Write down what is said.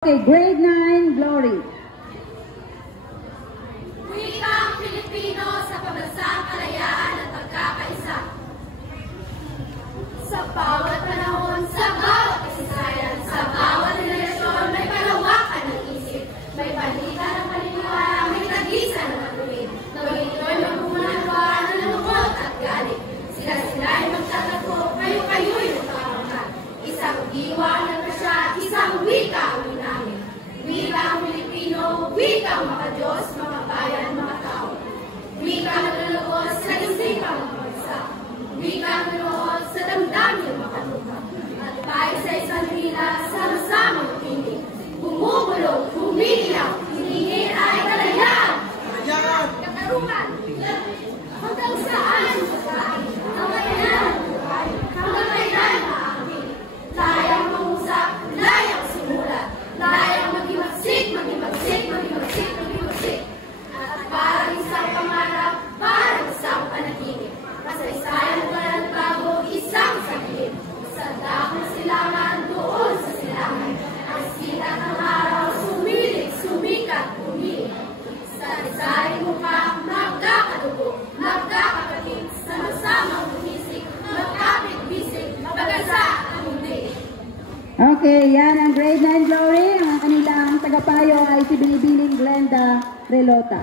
Okay, grade 9, Glory. Wikang Pilipino sa pambansang kalayaan at pagkakaisa. Sa bawat panahon, sa bawat kasaysayan, sa bawat relasyon, may palawakan ng isip, may balita ng paniniwala, may tagisan ng matuwid. Nawin ito'y magmumanawa ng lungkot at galit. Sila-sila'y magtatagpo, kayo-kayo'y magkakaroon. Isang diwa ng kasya, isang wika ang namin. Wikang Pilipino, wikang mga Diyos, mga bayan, mga tao. Wikang nalulubos sa isipang mga bansa. Wikang nalulubos sa damdamin mga lupa. At tayo sa isang hila, sama-samang pinig. Bumubulong, humihilaw, hiningin ay kalayaan. Katarungan, hanggang saan masahin, ang kailangan buhay, hanggang kailan maamin. Layang mangusap, layang simulat, layang magimagsik. At parang isang pangarap, parang isang panaginip. Kasaysayan ka ng bago, isang saglit. Sa dakong silangan, doon sa silangan. Ang sikat ng araw, sumilit, sumikat, umilit. Sa risaling mukha, magkakadugo, magkakapatid. Sama-samang bumisik, magkapit-bisik, pag-asa ang mundi. Okay, yan ang grade 9, Glory. Ang kanilang tagapayo ay si Binibining Glenda Relota.